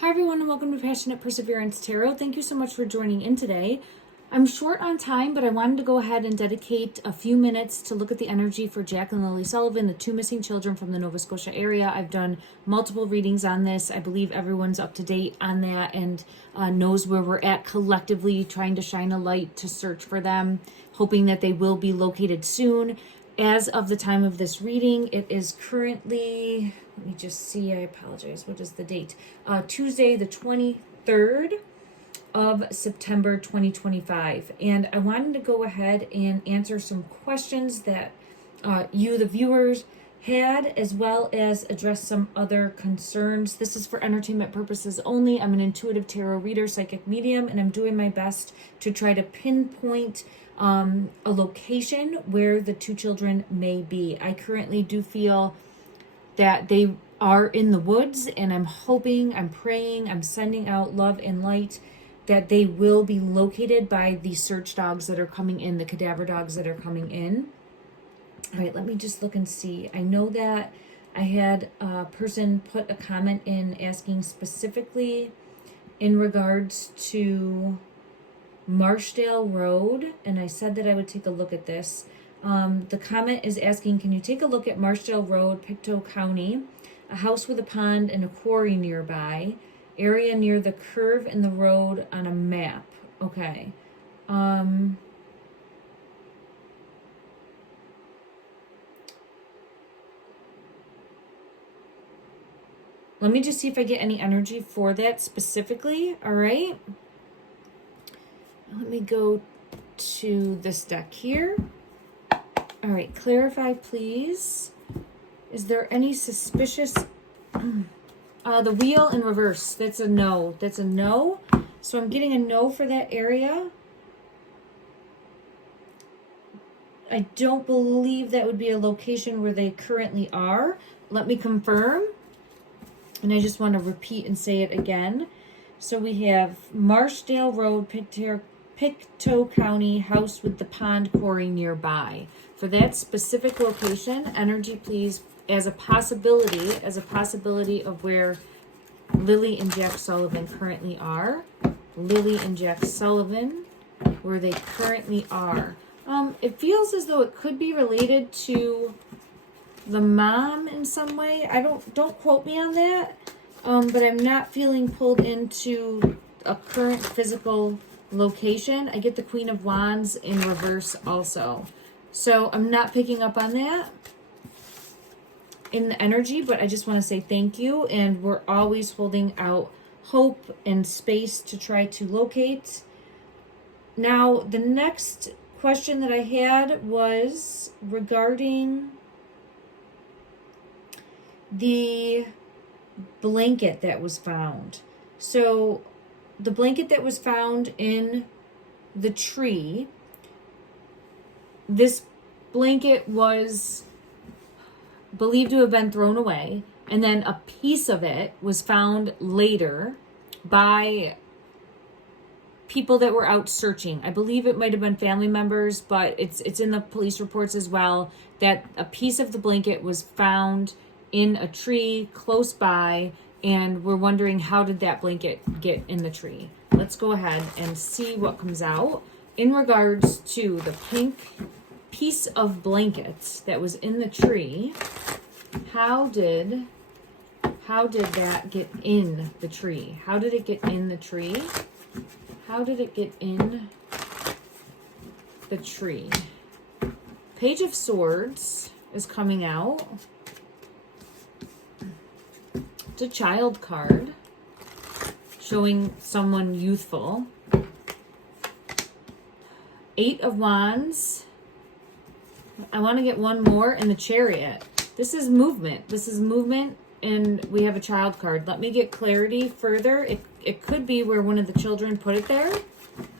Hi everyone and welcome to Passionate Perseverance Tarot. Thank you so much for joining in today. I'm short on time, but I wanted to go ahead and dedicate a few minutes to look at the energy for Jack and Lilly Sullivan, the two missing children from the Nova Scotia area. I've done multiple readings on this. I believe everyone's up to date on that and knows where we're at collectively, trying to shine a light to search for them, hoping that they will be located soon. As of the time of this reading, it is currently, let me just see, I apologize, what is the date? Tuesday the 23rd of September 2025. And I wanted to go ahead and answer some questions that you, the viewers, had, as well as address some other concerns. This is for entertainment purposes only. I'm an intuitive tarot reader, psychic medium, and I'm doing my best to try to pinpoint a location where the two children may be. I currently do feel that they are in the woods, and I'm hoping, I'm praying, I'm sending out love and light that they will be located by the search dogs that are coming in, the cadaver dogs that are coming in. All right, let me just look and see. I know that I had a person put a comment in asking specifically in regards to Marshdale Road, and I said that I would take a look at this. The comment is asking, can you take a look at Marshdale Road, Pictou County, a house with a pond and a quarry nearby, area near the curve in the road on a map. Okay. Let me just see if I get any energy for that specifically. All right. Let me go to this deck here. All right, clarify, please. Is there any suspicious... the wheel in reverse, that's a no. That's a no. So I'm getting a no for that area. I don't believe that would be a location where they currently are. Let me confirm. And I just want to repeat and say it again. So we have Marshdale Road, Pictou County, house with the pond quarry nearby. For that specific location, energy please, as a possibility of where Lilly and Jack Sullivan currently are. Lilly and Jack Sullivan, where they currently are. It feels as though it could be related to the mom in some way. Don't quote me on that. But I'm not feeling pulled into a current physical location. I get the Queen of Wands in reverse also. So I'm not picking up on that in the energy, but I just want to say thank you. And we're always holding out hope and space to try to locate. Now, the next question that I had was regarding the blanket that was found. So the blanket that was found in the tree, this blanket was believed to have been thrown away, and then a piece of it was found later by people that were out searching. I believe it might have been family members, but it's in the police reports as well, that a piece of the blanket was found in a tree close by, and we're wondering, how did that blanket get in the tree? Let's go ahead and see what comes out in regards to the pink piece of blanket that was in the tree. How did that get in the tree? How did it get in the tree? How did it get in the tree? Page of Swords is coming out. It's a child card showing someone youthful. Eight of Wands. I want to get one more in the Chariot. This is movement. This is movement, and we have a child card. Let me get clarity further. It could be where one of the children put it there.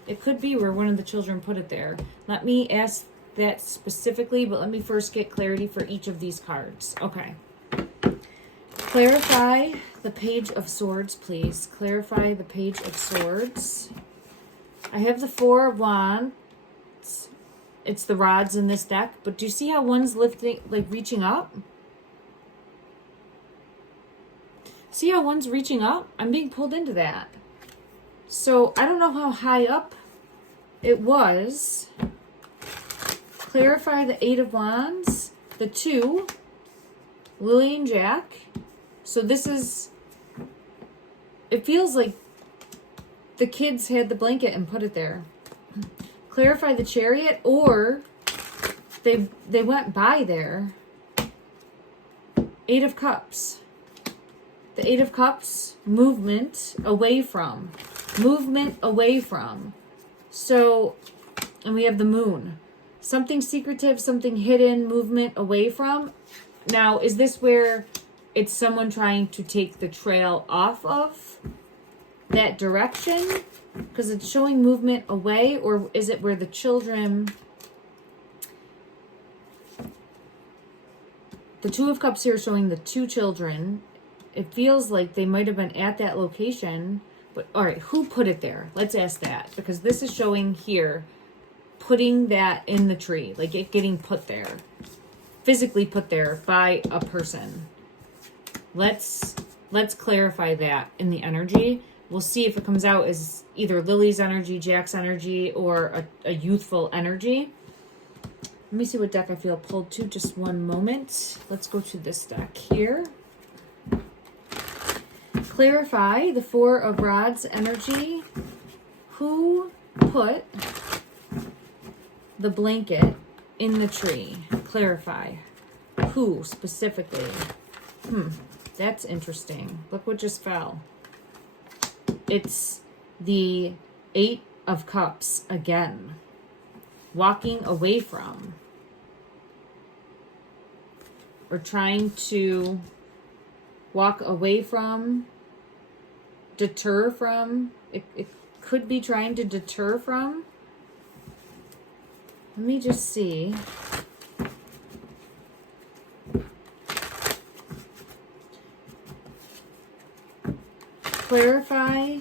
It could be where one of the children put it there. Let me ask that specifically, but let me first get clarity for each of these cards. Okay. Clarify the Page of Swords, please. Clarify the Page of Swords. I have the Four of Wands. It's the rods in this deck, but do you see how one's lifting, like reaching up? See how one's reaching up? I'm being pulled into that. So I don't know how high up it was. Clarify the 8 of Wands, the 2, Lily and Jack. So this is, it feels like the kids had the blanket and put it there. Clarify the Chariot, or they went by there. 8 of Cups. The 8 of Cups, movement away from. Movement away from. So, and we have the Moon. Something secretive, something hidden, movement away from. Now, is this where it's someone trying to take the trail off of that direction? Because it's showing movement away, or is it where the children... The 2 of Cups here showing the 2 children. It feels like they might have been at that location. But, all right, who put it there? Let's ask that. Because this is showing here, putting that in the tree. Like it getting put there. Physically put there by a person. Let's clarify that in the energy. We'll see if it comes out as either Lily's energy, Jack's energy, or a youthful energy. Let me see what deck I feel pulled to. Just one moment. Let's go to this deck here. Clarify the 4 of Rods energy. Who put the blanket in the tree? Clarify. Who specifically? That's interesting. Look what just fell. It's the 8 of Cups again. Walking away from. Or trying to walk away from. Deter from. It could be trying to deter from. Let me just see. Clarify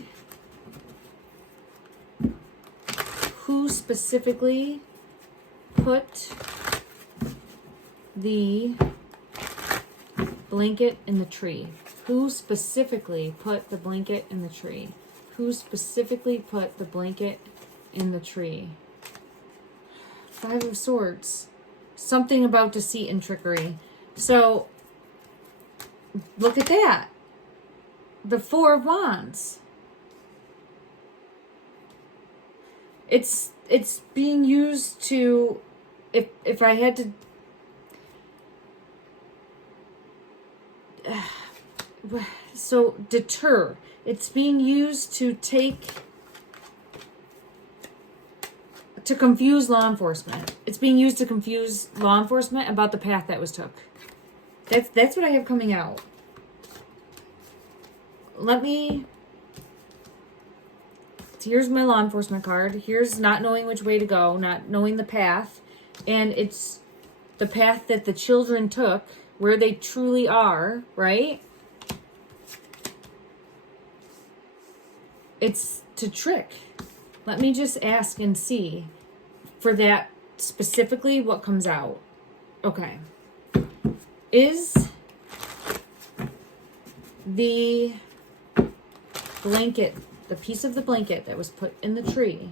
who specifically put the blanket in the tree. Who specifically put the blanket in the tree? Who specifically put the blanket in the tree? 5 of Swords. Something about deceit and trickery. So, look at that. The 4 of Wands. It's being used to, if I had to, so deter. It's being used to confuse law enforcement. It's being used to confuse law enforcement about the path that was took. That's what I have coming out. Here's my law enforcement card. Here's not knowing which way to go, not knowing the path. And it's the path that the children took, where they truly are, right? It's to trick. Let me just ask and see for that specifically what comes out. Okay. Is the blanket, the piece of the blanket that was put in the tree,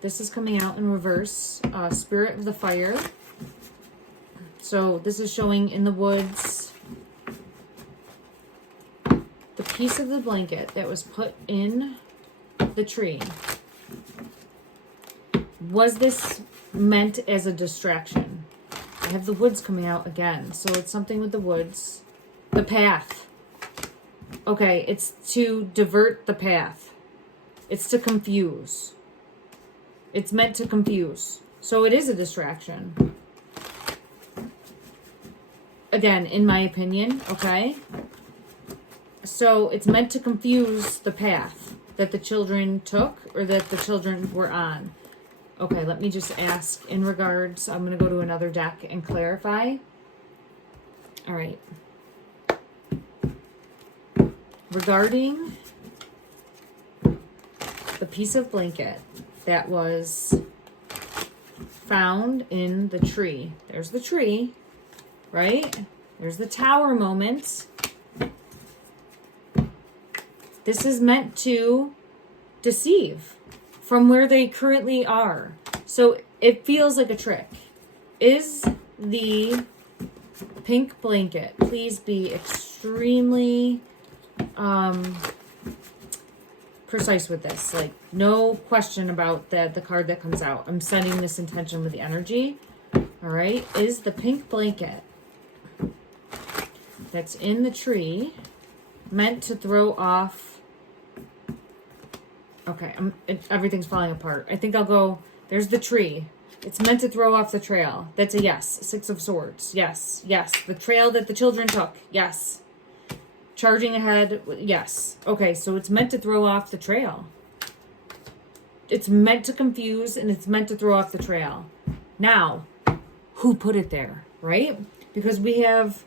this is coming out in reverse, Spirit of the Fire. So this is showing in the woods, the piece of the blanket that was put in the tree. Was this meant as a distraction? I have the woods coming out again, so it's something with the woods. The path. Okay, it's to divert the path. It's to confuse. It's meant to confuse. So it is a distraction. Again, in my opinion, okay? So it's meant to confuse the path that the children took or that the children were on. Okay, let me just ask in regards. I'm going to go to another deck and clarify. All right. Regarding the piece of blanket that was found in the tree. There's the tree, right? There's the tower moment. This is meant to deceive from where they currently are. So it feels like a trick. Is the pink blanket, please be extremely precise with this. Like, no question about the card that comes out. I'm setting this intention with the energy. All right. Is the pink blanket that's in the tree meant to throw off? Okay, everything's falling apart. I think I'll go, there's the tree. It's meant to throw off the trail. That's a yes. 6 of Swords. Yes, yes. The trail that the children took. Yes. Charging ahead. Yes. Okay, so it's meant to throw off the trail. It's meant to confuse, and it's meant to throw off the trail. Now, who put it there, right? Because we have,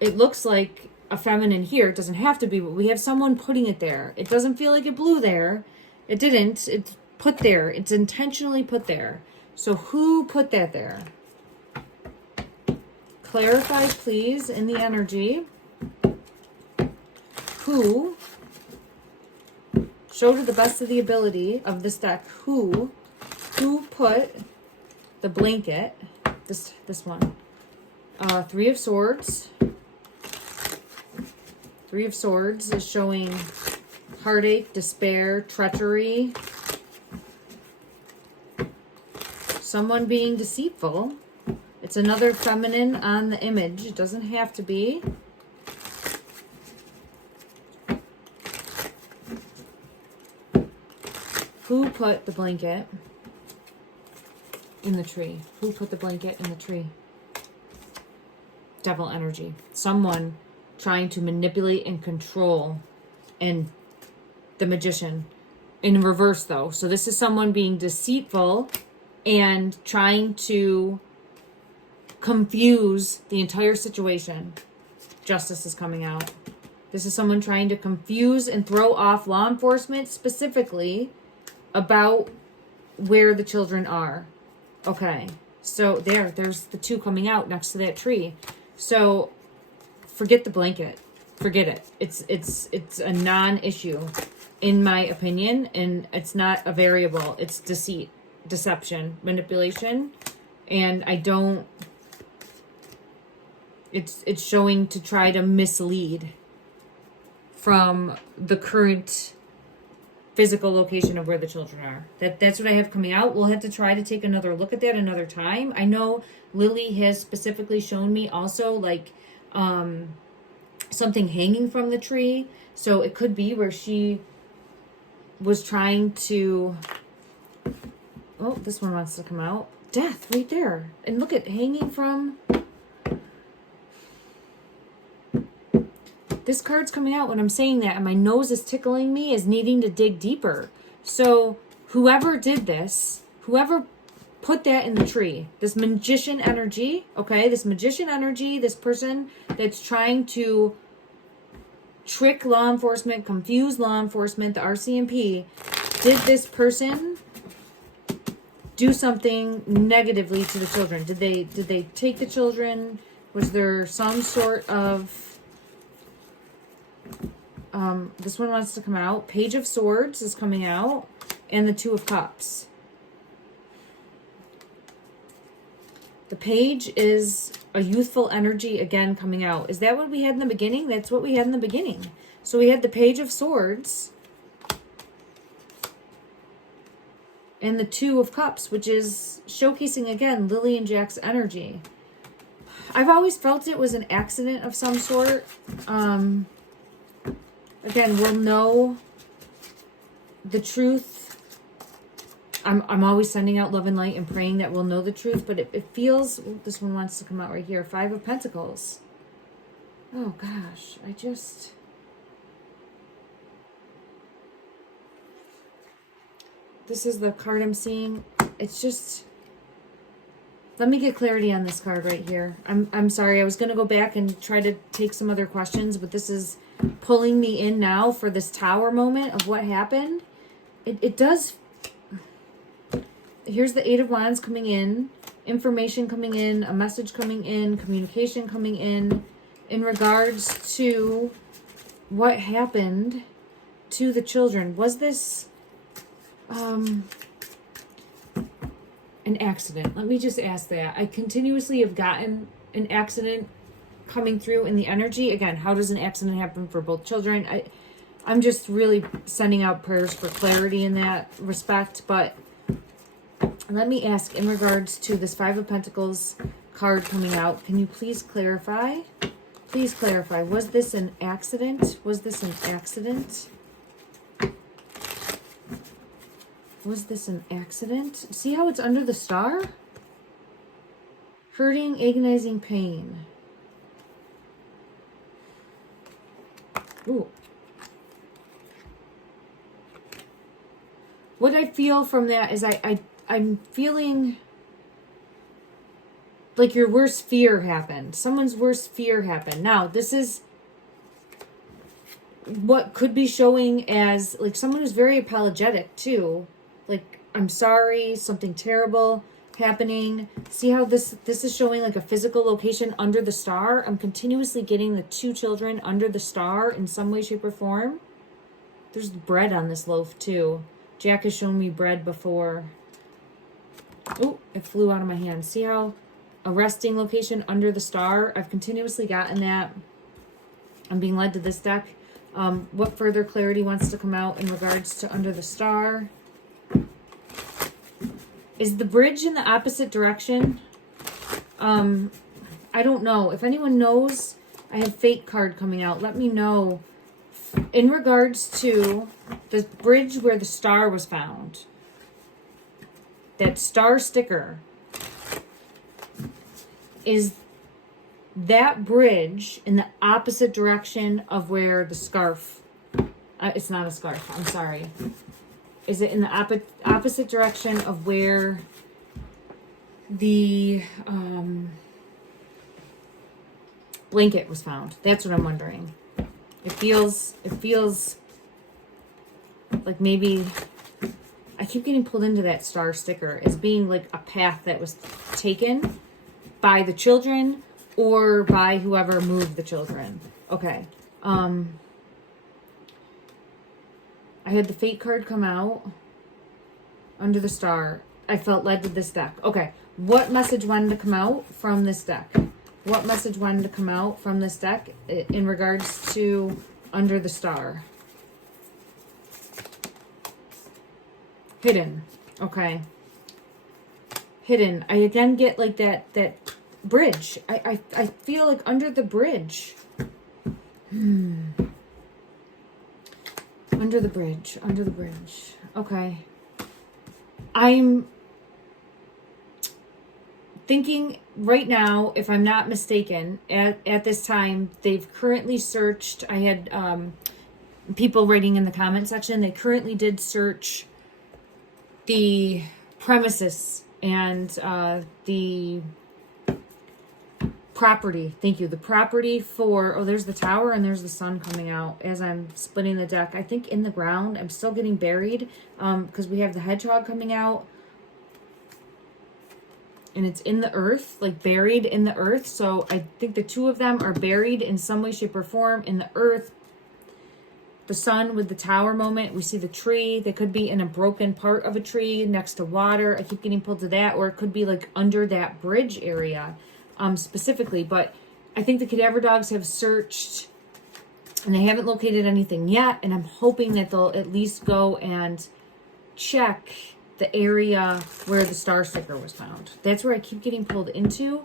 it looks like a feminine here. It doesn't have to be, but we have someone putting it there. It doesn't feel like it blew there. It didn't. It's put there. It's intentionally put there. So who put that there? Clarify, please, in the energy. Who, show to the best of the ability of this deck, who put the blanket, this one, 3 of Swords. 3 of Swords is showing heartache, despair, treachery, someone being deceitful. It's another feminine on the image. It doesn't have to be. Who put the blanket in the tree? Who put the blanket in the tree? Devil energy. Someone trying to manipulate and control. And the Magician in reverse, though. So this is someone being deceitful and trying to confuse the entire situation. Justice is coming out. This is someone trying to confuse and throw off law enforcement, specifically about where the children are. Okay, so there's the 2 coming out next to that tree. So forget the blanket. Forget it. It's a non-issue, in my opinion, and it's not a variable. It's deceit, deception, manipulation, and I don't. It's showing to try to mislead from the current physical location of where the children are. That's what I have coming out. We'll have to try to take another look at that another time. I know Lilly has specifically shown me also like something hanging from the tree. So it could be where she was trying to, oh, this one wants to come out. Death right there. And look at hanging from, this card's coming out when I'm saying that, and my nose is tickling me, is needing to dig deeper. So whoever did this, whoever put that in the tree, this magician energy, okay, this magician energy, this person that's trying to trick law enforcement, confuse law enforcement, the RCMP, did this person do something negatively to the children? Did they take the children? Was there some sort of this one wants to come out. Page of Swords is coming out, and the 2 of Cups. The page is a youthful energy again coming out. Is that what we had in the beginning? That's what we had in the beginning. So we had the Page of Swords and the 2 of Cups, which is showcasing again Lilly and Jack's energy. I've always felt it was an accident of some sort. Again, we'll know the truth. I'm always sending out love and light and praying that we'll know the truth, but it feels, this one wants to come out right here. 5 of Pentacles. Oh gosh, this is the card I'm seeing. It's just, let me get clarity on this card right here. I'm sorry, I was going to go back and try to take some other questions, but this is pulling me in now for this tower moment of what happened. It does. Here's the 8 of Wands coming in, information coming in, a message coming in, communication coming in regards to what happened to the children. Was this an accident? Let me just ask that. I continuously have gotten an accident coming through in the energy. Again, how does an accident happen for both children? I'm just really sending out prayers for clarity in that respect. But let me ask, in regards to this Five of Pentacles card coming out, can you please clarify? Please clarify. Was this an accident? Was this an accident? Was this an accident? See how it's under the star? Hurting, agonizing pain. Ooh. What I feel from that is I'm feeling like your worst fear happened. Someone's worst fear happened. Now, this is what could be showing as like someone who's very apologetic too. Like, I'm sorry, something terrible happening. See how this is showing like a physical location under the star? I'm continuously getting the two children under the star in some way, shape, or form. There's bread on this loaf too. Jack has shown me bread before. Oh, it flew out of my hand. See how a resting location under the star? I've continuously gotten that. I'm being led to this deck. What further clarity wants to come out in regards to under the star? Is the bridge in the opposite direction? I don't know. If anyone knows, I have Fate card coming out. Let me know. In regards to the bridge where the star was found, that star sticker, is that bridge in the opposite direction of where the scarf, it's not a scarf, I'm sorry. Is it in the opposite direction of where the blanket was found? That's what I'm wondering. It feels like maybe I keep getting pulled into that star sticker as being like a path that was taken by the children or by whoever moved the children. Okay. I had the Fate card come out under the star. I felt led to this deck. Okay. What message wanted to come out from this deck? What message wanted to come out from this deck in regards to under the star? Hidden. Okay. Hidden. I again get like that bridge. I feel like under the bridge. Under the bridge. Under the bridge. Okay. I'm thinking right now, if I'm not mistaken, at this time, they've currently searched. I had people writing in the comment section. They currently did search the premises and the property. Thank you. The property for, oh, there's the tower and there's the sun coming out as I'm splitting the deck. I think in the ground, I'm still getting buried because we have the hedgehog coming out. And it's in the earth, like buried in the earth. So I think the two of them are buried in some way, shape, or form in the earth. The sun with the tower moment. We see the tree. They could be in a broken part of a tree next to water. I keep getting pulled to that. Or it could be like under that bridge area specifically. But I think the cadaver dogs have searched and they haven't located anything yet. And I'm hoping that they'll at least go and check the area where the star sticker was found. That's where I keep getting pulled into,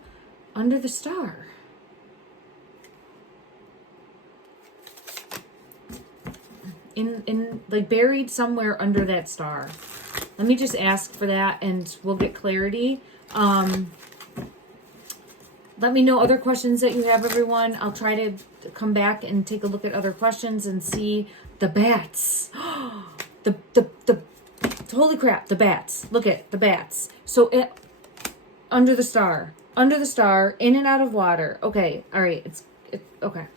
under the star. In like buried somewhere under that star. Let me just ask for that and we'll get clarity. Let me know other questions that you have, everyone. I'll try to come back and take a look at other questions and see the bats. the holy crap, the bats. Look at the bats. So under the star, in and out of water. Okay, all right, okay.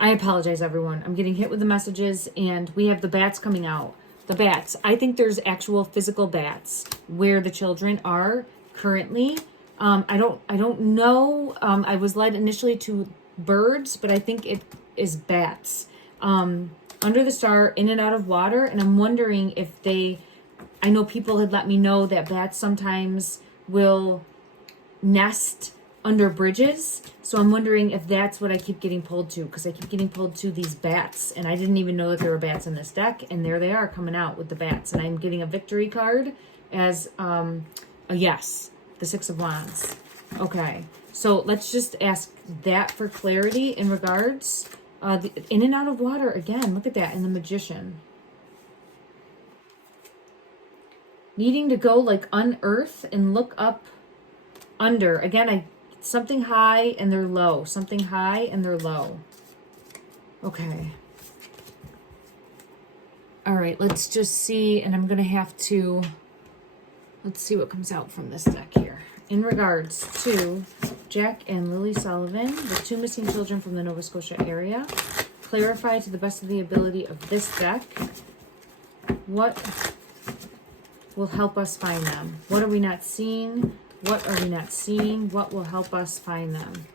I apologize, everyone. I'm getting hit with the messages, and we have the bats coming out. The bats. I think there's actual physical bats where the children are currently. I don't know. I was led initially to birds, but I think it is bats. under the star, in and out of water. And I'm wondering if I know people had let me know that bats sometimes will nest under bridges. So I'm wondering if that's what I keep getting pulled to, because I keep getting pulled to these bats, and I didn't even know that there were bats in this deck, and there they are coming out with the bats. And I'm getting a victory card as a yes, the Six of Wands. Okay, so let's just ask that for clarity in regards. The in and out of water again, look at that, and the Magician. Needing to go like unearth and look up under. Again, something high and they're low. Something high and they're low. Okay. All right, let's just see. And I'm going to have to, let's see what comes out from this deck here. In regards to Jack and Lilly Sullivan, the 2 missing children from the Nova Scotia area, clarify to the best of the ability of this deck what will help us find them. What are we not seeing? What are we not seeing? What will help us find them?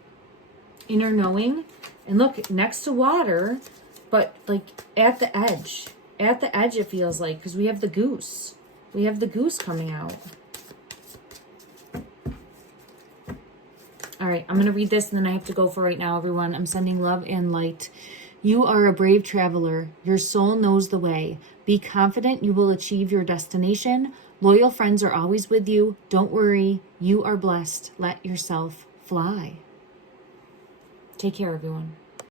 Inner knowing. And look, next to water, but like at the edge. At the edge it feels like, because we have the goose. We have the goose coming out. All right, I'm going to read this and then I have to go for right now, everyone. I'm sending love and light. You are a brave traveler. Your soul knows the way. Be confident you will achieve your destination. Loyal friends are always with you. Don't worry. You are blessed. Let yourself fly. Take care, everyone.